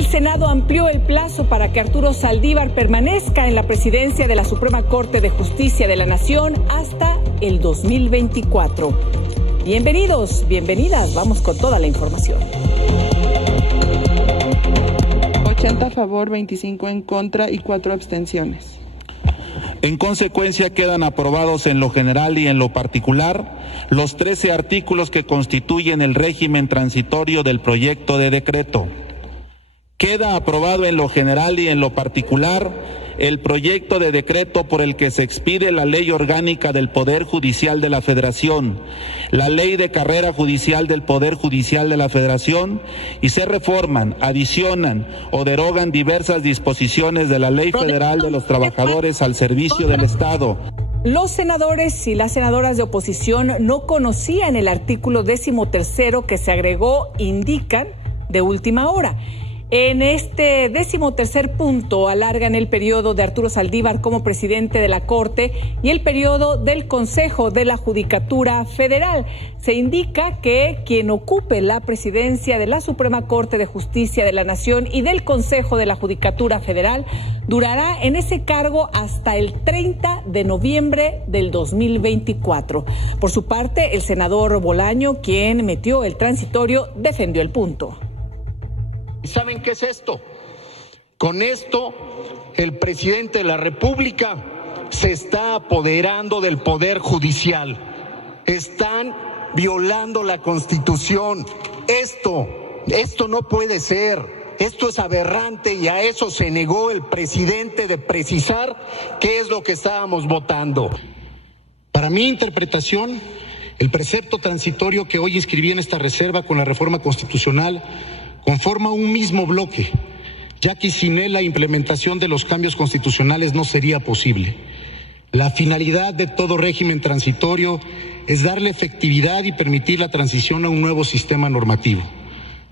El Senado amplió el plazo para que Arturo Saldívar permanezca en la presidencia de la Suprema Corte de Justicia de la Nación hasta el 2024. Bienvenidos, bienvenidas, vamos con toda la información. 80 a favor, 25 en contra y 4 abstenciones. En consecuencia, quedan aprobados en lo general y en lo particular los 13 artículos que constituyen el régimen transitorio del proyecto de decreto. Queda aprobado en lo general y en lo particular el proyecto de decreto por el que se expide la Ley Orgánica del Poder Judicial de la Federación, la Ley de Carrera Judicial del Poder Judicial de la Federación y se reforman, adicionan o derogan diversas disposiciones de la Ley Federal de los Trabajadores al Servicio del Estado. Los senadores y las senadoras de oposición no conocían el artículo 13º que se agregó, indican, de última hora. En este 13º punto alargan el periodo de Arturo Saldívar como presidente de la Corte y el periodo del Consejo de la Judicatura Federal. Se indica que quien ocupe la presidencia de la Suprema Corte de Justicia de la Nación y del Consejo de la Judicatura Federal durará en ese cargo hasta el 30 de noviembre del 2024. Por su parte, el senador Bolaño, quien metió el transitorio, defendió el punto. ¿Y saben qué es esto? Con esto, el presidente de la República se está apoderando del Poder Judicial. Están violando la Constitución. Esto no puede ser. Esto es aberrante y a eso se negó el presidente de precisar qué es lo que estábamos votando. Para mi interpretación, el precepto transitorio que hoy inscribí en esta reserva con la reforma constitucional conforma un mismo bloque, ya que sin él la implementación de los cambios constitucionales no sería posible. La finalidad de todo régimen transitorio es darle efectividad y permitir la transición a un nuevo sistema normativo.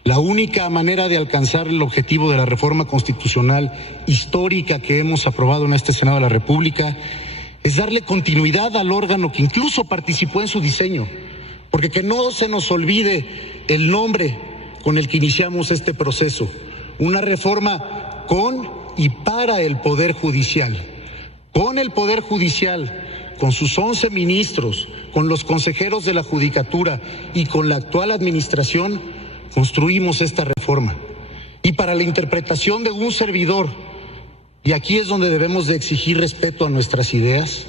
La única manera de alcanzar el objetivo de la reforma constitucional histórica que hemos aprobado en este Senado de la República es darle continuidad al órgano que incluso participó en su diseño, porque que no se nos olvide el nombre con el que iniciamos este proceso, una reforma con y para el Poder Judicial, con el Poder Judicial, con sus 11 ministros, con los consejeros de la Judicatura y con la actual administración, construimos esta reforma. Y para la interpretación de un servidor, y aquí es donde debemos de exigir respeto a nuestras ideas,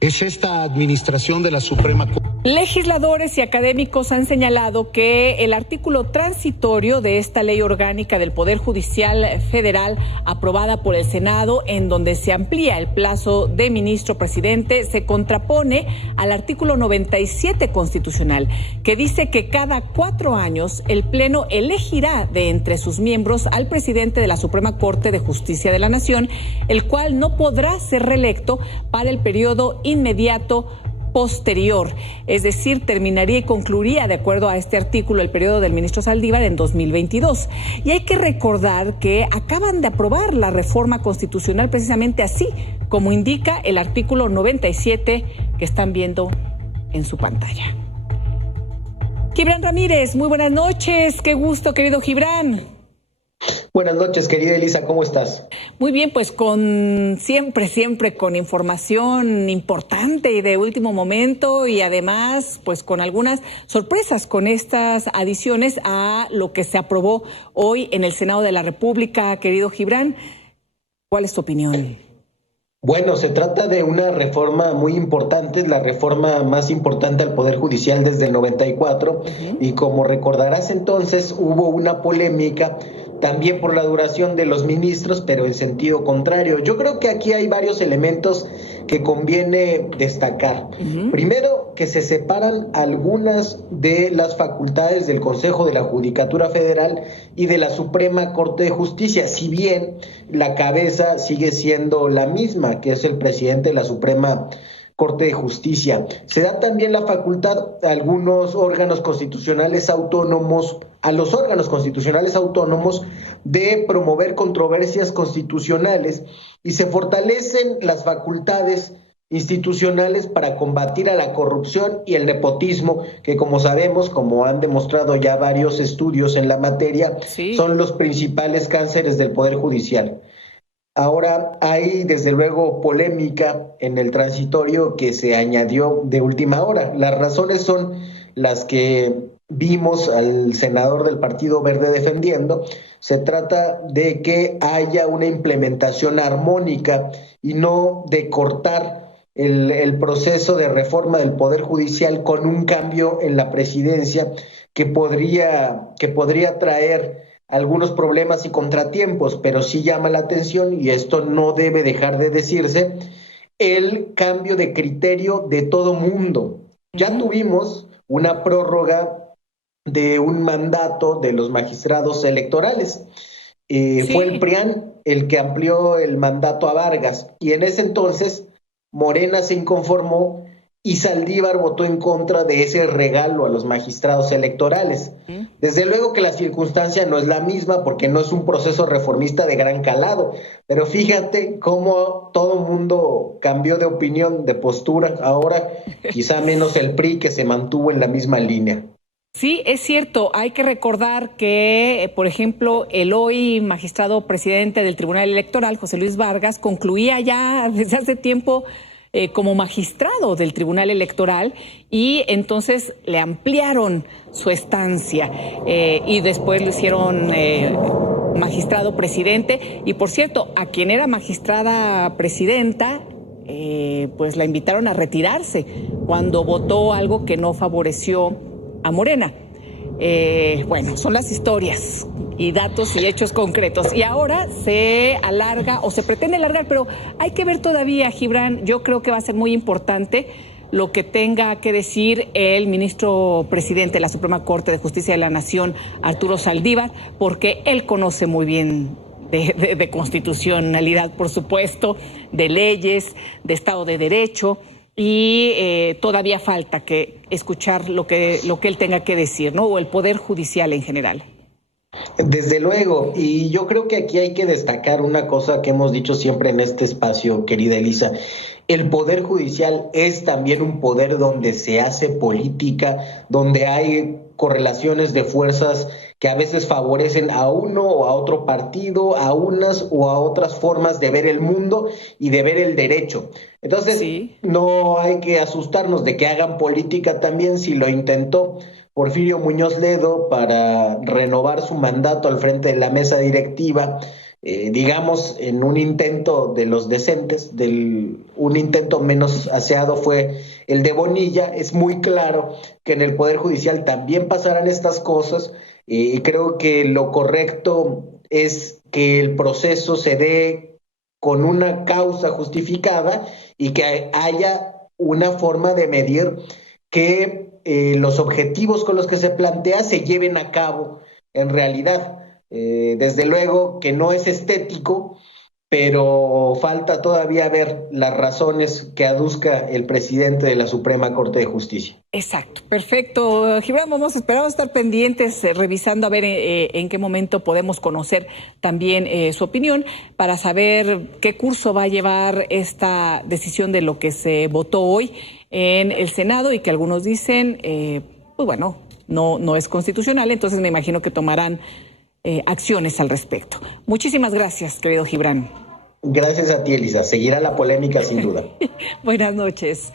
es esta administración de la Suprema Corte. Legisladores y académicos han señalado que el artículo transitorio de esta ley orgánica del Poder Judicial Federal, aprobada por el Senado, en donde se amplía el plazo de ministro presidente, se contrapone al artículo 97 constitucional, que dice que cada 4 años el Pleno elegirá de entre sus miembros al presidente de la Suprema Corte de Justicia de la Nación, el cual no podrá ser reelecto para el periodo inmediato posterior, es decir, terminaría y concluiría, de acuerdo a este artículo, el periodo del ministro Saldívar en 2022. Y hay que recordar que acaban de aprobar la reforma constitucional precisamente así, como indica el artículo 97 que están viendo en su pantalla. Gibran Ramírez, muy buenas noches, qué gusto, querido Gibran. Buenas noches, querida Elisa, ¿cómo estás? Muy bien, pues con siempre con información importante y de último momento y además pues con algunas sorpresas con estas adiciones a lo que se aprobó hoy en el Senado de la República, querido Gibran. ¿Cuál es tu opinión? Bueno, se trata de una reforma muy importante, la reforma más importante al Poder Judicial desde el 94, y como recordarás entonces hubo una polémica también por la duración de los ministros, pero en sentido contrario. Yo creo que aquí hay varios elementos que conviene destacar. Primero, que se separan algunas de las facultades del Consejo de la Judicatura Federal y de la Suprema Corte de Justicia, si bien la cabeza sigue siendo la misma, que es el presidente de la Suprema Corte de Justicia. Se da también la facultad a algunos órganos constitucionales autónomos, de promover controversias constitucionales, y se fortalecen las facultades institucionales para combatir a la corrupción y el nepotismo, que como sabemos, como han demostrado ya varios estudios en la materia, Sí. son los principales cánceres del Poder Judicial. Ahora hay desde luego polémica en el transitorio que se añadió de última hora. Las razones son las que vimos al senador del Partido Verde defendiendo. Se trata de que haya una implementación armónica y no de cortar el proceso de reforma del Poder Judicial con un cambio en la presidencia que podría traer algunos problemas y contratiempos, pero sí llama la atención, y esto no debe dejar de decirse, el cambio de criterio de todo mundo. Ya tuvimos una prórroga de un mandato de los magistrados electorales. Sí. Fue el PRIAN el que amplió el mandato a Vargas, y en ese entonces Morena se inconformó y Saldívar votó en contra de ese regalo a los magistrados electorales. Desde luego que la circunstancia no es la misma porque no es un proceso reformista de gran calado, pero fíjate cómo todo el mundo cambió de opinión, de postura, ahora quizá menos el PRI, que se mantuvo en la misma línea. Sí, es cierto. Hay que recordar que, por ejemplo, el hoy magistrado presidente del Tribunal Electoral, José Luis Vargas, concluía ya desde hace tiempo como magistrado del Tribunal Electoral, y entonces le ampliaron su estancia y después lo hicieron magistrado presidente. Y por cierto, a quien era magistrada presidenta, pues la invitaron a retirarse cuando votó algo que no favoreció a Morena. Bueno, son las historias y datos y hechos concretos. Y ahora se alarga o se pretende alargar, pero hay que ver todavía, Gibran. Yo creo que va a ser muy importante lo que tenga que decir el ministro presidente de la Suprema Corte de Justicia de la Nación, Arturo Saldívar, porque él conoce muy bien de constitucionalidad, por supuesto, de leyes, de Estado de Derecho. Y todavía falta que escuchar lo que él tenga que decir, ¿no? O el Poder Judicial en general. Desde luego, y yo creo que aquí hay que destacar una cosa que hemos dicho siempre en este espacio, querida Elisa. El Poder Judicial es también un poder donde se hace política, donde hay correlaciones de fuerzas que a veces favorecen a uno o a otro partido, a unas o a otras formas de ver el mundo y de ver el derecho. Entonces, sí, no hay que asustarnos de que hagan política también. Si lo intentó Porfirio Muñoz Ledo para renovar su mandato al frente de la mesa directiva, digamos, en un intento de los decentes, un intento menos aseado fue el de Bonilla. Es muy claro que en el Poder Judicial también pasarán estas cosas, y creo que lo correcto es que el proceso se dé con una causa justificada y que haya una forma de medir que los objetivos con los que se plantea se lleven a cabo en realidad. Desde luego que no es estético, pero falta todavía ver las razones que aduzca el presidente de la Suprema Corte de Justicia. Exacto, perfecto. Gibran, vamos a esperar a estar pendientes, revisando a ver en qué momento podemos conocer también su opinión para saber qué curso va a llevar esta decisión de lo que se votó hoy en el Senado y que algunos dicen, pues bueno, no es constitucional, entonces me imagino que tomarán acciones al respecto. Muchísimas gracias, querido Gibran. Gracias a ti, Elisa. Seguirá la polémica sin duda. Buenas noches.